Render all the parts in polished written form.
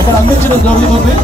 ఇక్కడ అందించడం జరుగుతుంది.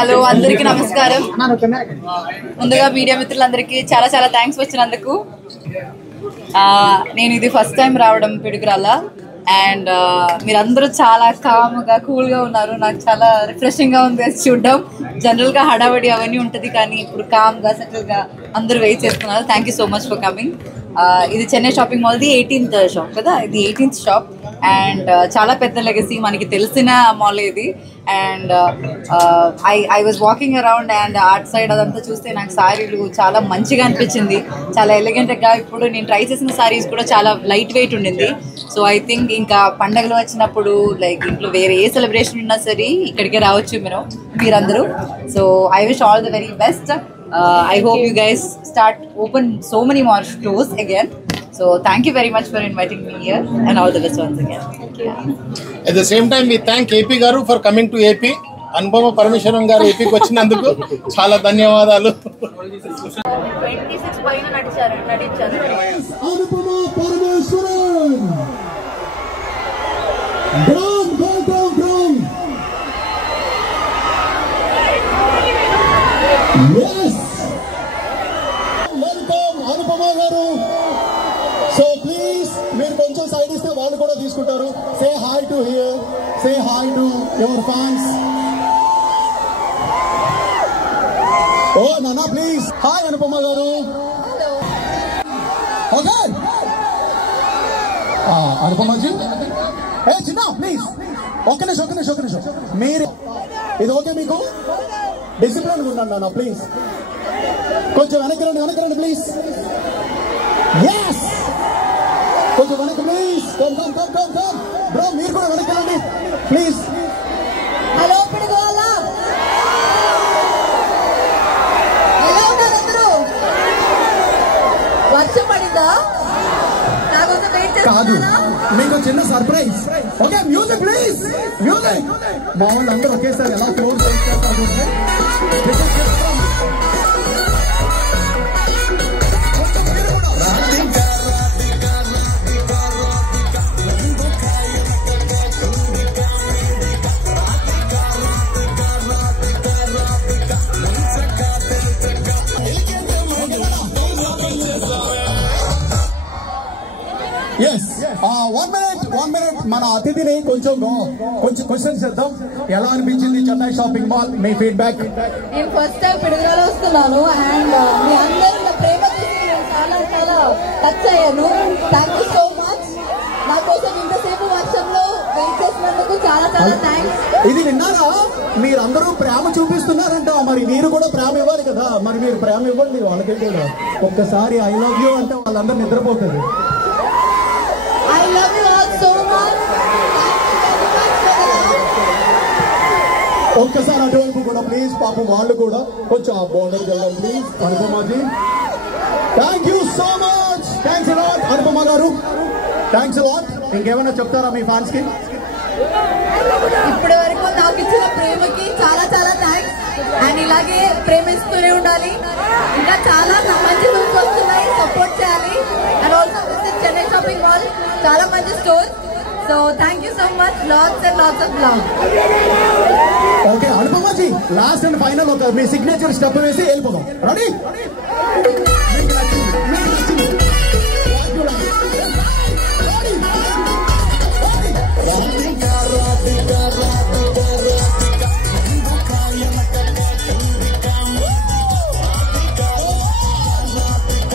హలో, అందరికి నమస్కారం. ముందుగా మీడియా మిత్రులందరికీ చాలా చాలా థ్యాంక్స్ వచ్చినందుకు. నేను ఇది ఫస్ట్ టైం రావడం పిడుగురాల, అండ్ మీరందరూ చాలా కామ్గా కూల్గా ఉన్నారు. నాకు చాలా రిఫ్రెషింగ్గా ఉంది చూడడం. జనరల్గా హడావడి అవన్నీ ఉంటుంది, కానీ ఇప్పుడు కామ్గా సెటిల్గా అందరూ వెయిట్ చేస్తున్నారు. Thank you so much for coming. ఇది చెన్నై షాపింగ్ మాల్ది 18th షాప్ కదా, ఇది 18th షాప్. అండ్ చాలా పెద్ద లెగసీ, మనకి తెలిసిన మాల్ ఇది. And I was walking around, and at side అదంతా చూస్తే నాకు సారీలు చాలా మంచిగా అనిపించింది, చాలా ఎలిగెంట్గా. ఇప్పుడు నేను ట్రై చేసిన సారీస్ కూడా చాలా లైట్ వెయిట్ ఉండింది. సో ఐ థింక్ ఇంకా పండగలు వచ్చినప్పుడు లైక్ ఇంట్లో వేరే ఏ సెలబ్రేషన్ ఉన్నా సరే ఇక్కడికే రావచ్చు మీరందరూ. So I wish all the very best. I hope you guys start open so many more stores again. So thank you very much for inviting me here, and all the best once again. Yeah. At the same time, we thank AP Garu for coming to AP. Anupama Parameswaran garu AP ki vachinanduku chaala dhanyavadalu. 26 పైన నడిచారు. Anupama Parameswaran. Drum. Yes. Welcome Anupama garu. So please, మీరు కొంచెం side ఇస్తే వాళ్ళు కూడా తీసుకుంటారు. Say hi to here. Say hi to your fans. Oh Nana, please. Hi Anupama garu. Hello. Okay. Anupama ji. Hey Chinna, please. ఒక్క నిమిషం. మీరు ఇది ఓకే మీకు? డిసిప్లిన్ ఉండండి నాన్న, ప్లీజ్. కొంచెం వెనక్కి రండి ప్లీజ్. ఎస్, కొంచెం వెనక్కి ప్లీజ్. కమ్ బ్రో, మీరు కూడా వెనక్కి రండి ప్లీజ్. హలో పిడుగురాల, ఎలా ఉన్నారు అందరూ? వర్షం పడిందా? నాకోసం వెయిట్ కాదు, చేస్తున్నారా? మీకు చిన్న surprise. Okay, music please. Music. మా వాళ్ళు అందరూ ఒకేసారి ఎలా క్లోజ్ చేస్తారు. వన్ మినిట్ మన అతిథిని కొంచెం క్వశ్చన్ చేద్దాం. ఎలా అనిపించింది చెన్నై షాపింగ్ మాల్? మీ ఫీడ్బ్యాక్. నేను ఫస్ట్ టైం పిడుగురాల వస్తున్నాను, అండ్ మీ అందరూ ప్రేమ చూసి నేను చాలా టచ్ అయ్యాను. Thank you so much. నా కోసం ఇంతసేపు వర్షంలో వెయిట్ చేసినందుకు చాలా థ్యాంక్స్. ఇది విన్నారా? మీరందరూ ప్రేమ చూపిస్తున్నారంట, మరి మీరు కూడా ప్రేమ ఇవ్వాలి కదా. మరి మీరు ప్రేమ ఇవ్వండి వాళ్ళకి. ఒక్కసారి ఐ లవ్ యూ అంటే వాళ్ళందరూ నిద్రపోతారు. I love you all so much. ఒక్కసారి అటువైపు కూడా ప్లీజ్. పాపం వాళ్ళు కూడా కొంచెం ఆ బోర్డర్ వెళ్ళండి please. Anupama ji, thank you so much. Thanks a lot Anupama గారు. Thanks lot. ఇంకేమైనా చెప్తారా మీ ఫ్యాన్స్ కి? ఇప్పటి వరకు నాకు ఇచ్చిన ప్రేమకి చాలా చాలా థ్యాంక్స్. అండ్ ఇలాగే ప్రేమిస్తూనే ఉండాలి. ఇంకా చాలా మంచి మూవీస్ వస్తున్నాయి, సపోర్ట్ చేయాలి. And also visit Chennai shopping mall, చాలా మంచి store. So thank you so much. Lots and lots of love. Okay Anupama ji, last and final ఒక మీ సిగ్నేచర్ స్టెప్ వేసి వెళ్ళిపోదాం. రెడీ?